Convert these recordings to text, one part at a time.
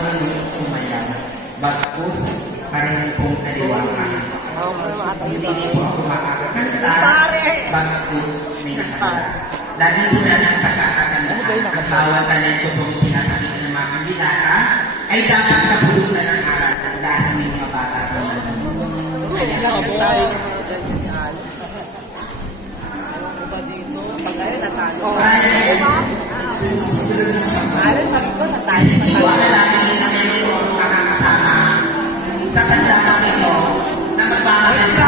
marunong sumaya. Bagkus, pareho pong kaliwangan. Hindi po ako makakakanta. Bagkus, may nakakala. Lagi po na ng pagkakatandaan at bawat talento pong pinapakita ng mga kandidata ay dapat napulutan ng aral dahil may mga bata po na wala lagi na mayroon makakasama sa tandaan ito na magmamahal sa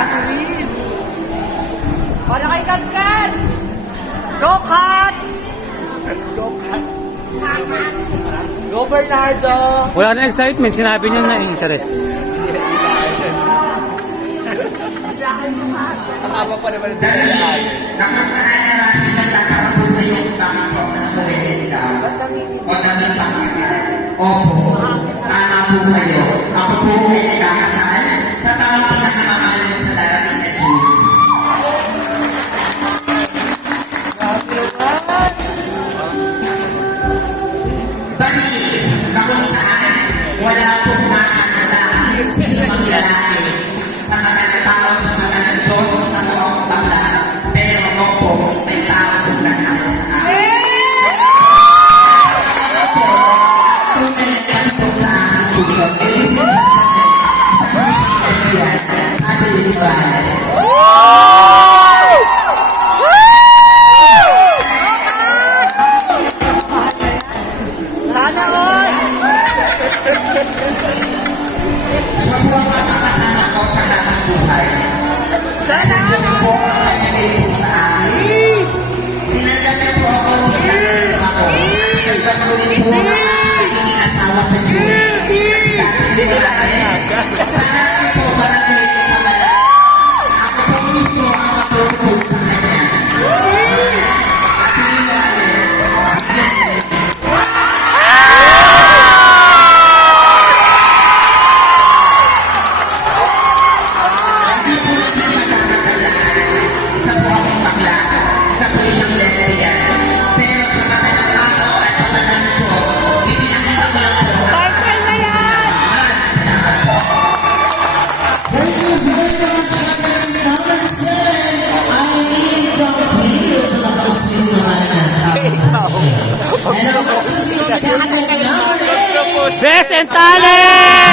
akin. Para kay Katkat! Go, Kat! Go, Bernardo! Wala na excitement, sinabi niyo na interest. Nakama pa naman ito. Dahil nakasaan na natin nagkakaroon kayo bakit po na kuwenta o naging pangasal. Opo, tama po kayo. Ako po ay nagkakasal sa tamang pinakamamahal niyo sa darating na June. Bali, na kung saan wala pong makakadaan sino ang lalaki sa mga tao sa mga ng Diyos sa buong bakla. Pero opo, may tao kong nagkakasal sa akin. Opo, tunay lang po sa aking puso. Sa puso ko yan, sabi ni Balas. Sana all! Siya po ang makakasama ko sa habang buhay. Sana Siya po ang nagbigay po sa akin. Tinanggap niya po ako ako. Nagpatuloy po ang naging asawa sa Diyos. Dati po natin. Sana po barangay ko pamala. Ako po gusto ang matulog sa kanya. At hindi mo hindi po natin magkakatalaan. Isa po akong bakla. Isa po siyang lesbian. Pero sa mata ng tao at sa mata ng Diyos, ipinakita ko lang po. Parcel na yan! Salamat po. Thank you very much, Madam Thompson. I need some videos sa nakaswim naman ng Ikaw! And ang nakaswim naman ng number 8. Best and talent!